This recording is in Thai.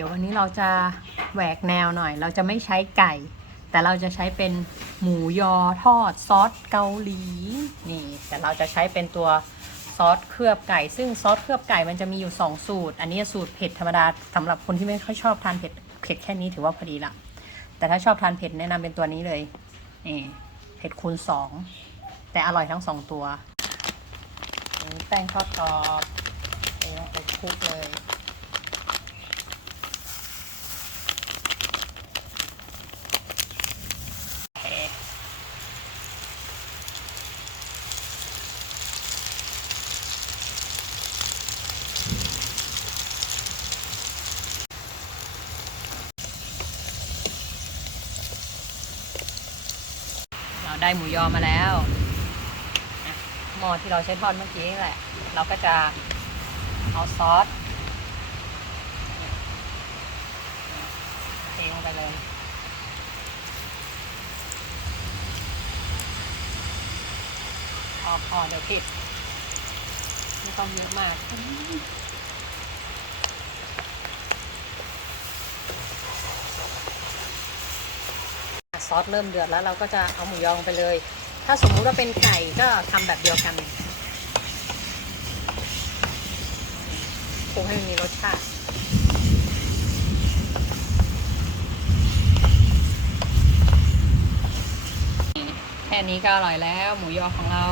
ดี๋ยววันนี้เราจะแหวกแนวหน่อย เราจะไม่ใช้ไก่ แต่เราจะใช้เป็นหมูยอทอดซอสเกาหลีนี่ แต่เราจะใช้เป็นตัวซอสเคลือบไก่ ซึ่งซอสเคลือบไก่มันจะมีอยู่ 2 สูตร อันนี้สูตรเผ็ดธรรมดาสำหรับคนที่ไม่ค่อยชอบทานเผ็ดเผ็ดแค่นี้ถือว่าพอดีละแต่ถ้าชอบทานเผ็ดแนะนำเป็นตัวนี้เลยนี่เผ็ดคูณสองแต่อร่อยทั้งสองตัวนี่แป้งทอดกรอบเดี๋ยวไปคลุกเลย โอเคเรา ได้หมูยอมาแล้วหม้อที่เราใช้ทอดเมื่อกี้นี่แหละ เราก็จะเอาซอสเทลงไปเลยพอพอเดี๋ยวผิดไม่ต้องเยอะมาก ซอสเริ่มเดือดแล้วเราก็จะเอาหมูยอลงไปเลย ถ้าสมมุติว่าเป็นไก่ก็ทำแบบเดียวกันปรุงให้มันมีรสชาติแค่นี้ก็อร่อยแล้ว หมูยอของเรา